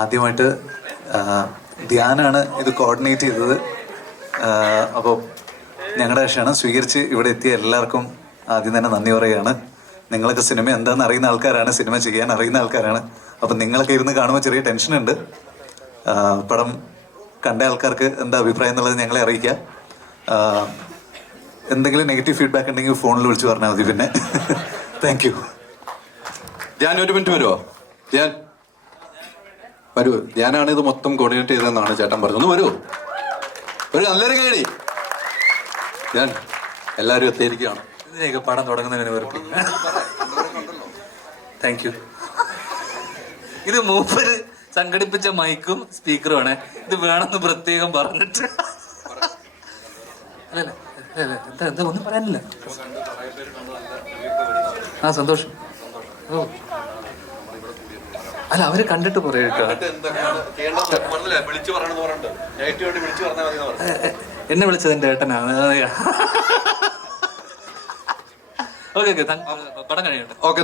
ആദ്യമായിട്ട് ധ്യാനാണ് ഇത് കോർഡിനേറ്റ് ചെയ്തത്. അപ്പോൾ ഞങ്ങളുടെ ക്ഷണം സ്വീകരിച്ച് ഇവിടെ എത്തിയ എല്ലാവർക്കും ആദ്യം തന്നെ നന്ദി പറയുകയാണ്. നിങ്ങളൊക്കെ സിനിമ എന്താണെന്ന് അറിയുന്ന ആൾക്കാരാണ് സിനിമ ചെയ്യാൻ അറിയുന്ന ആൾക്കാരാണ്. അപ്പം നിങ്ങളൊക്കെ ഇരുന്ന് കാണുമ്പോൾ ചെറിയ ടെൻഷനുണ്ട് പടം കണ്ട ആൾക്കാർക്ക് എന്താ അഭിപ്രായം എന്നുള്ളത് ഞങ്ങളെ അറിയിക്കുക. എന്തെങ്കിലും നെഗറ്റീവ് ഫീഡ്ബാക്ക് ഉണ്ടെങ്കിൽ ഫോണിൽ വിളിച്ച് പറഞ്ഞാൽ മതി പിന്നെ. താങ്ക് യു ഞാൻ ഒരു മിനിറ്റ് വരുമോ ധ്യാൻ. വരൂ. ഞാനാണ് ഇത് മൊത്തം കോർഡിനേറ്റ് ചെയ്തതെന്നാണ് ചേട്ടൻ പറഞ്ഞത്. ഒന്ന് വരൂ. ഒരു നല്ലൊരു കേടി ഞാൻ എല്ലാവരും എത്തിയിരിക്കുകയാണ്. ഇതിനെയൊക്കെ പടം തുടങ്ങുന്നതിന് വെറുപ്പ് താങ്ക് യു ഇത് മൂപ്പര് സംഘടിപ്പിച്ച മൈക്കും സ്പീക്കറും സ്പീക്കറുമാണ്. ഇത് വേണമെന്ന് പ്രത്യേകം പറഞ്ഞിട്ട്. എന്താ എന്താ ഒന്നും പറയാനില്ല. ആ സന്തോഷം. ഓ. അല്ല അവരെ കണ്ടിട്ട് പറയേക്കാ എന്നെ വിളിച്ചത് എന്റെ ഏട്ടനാണ് ഓക്കെ ഓക്കെ പടം കഴിയട്ടെ. ഓക്കെ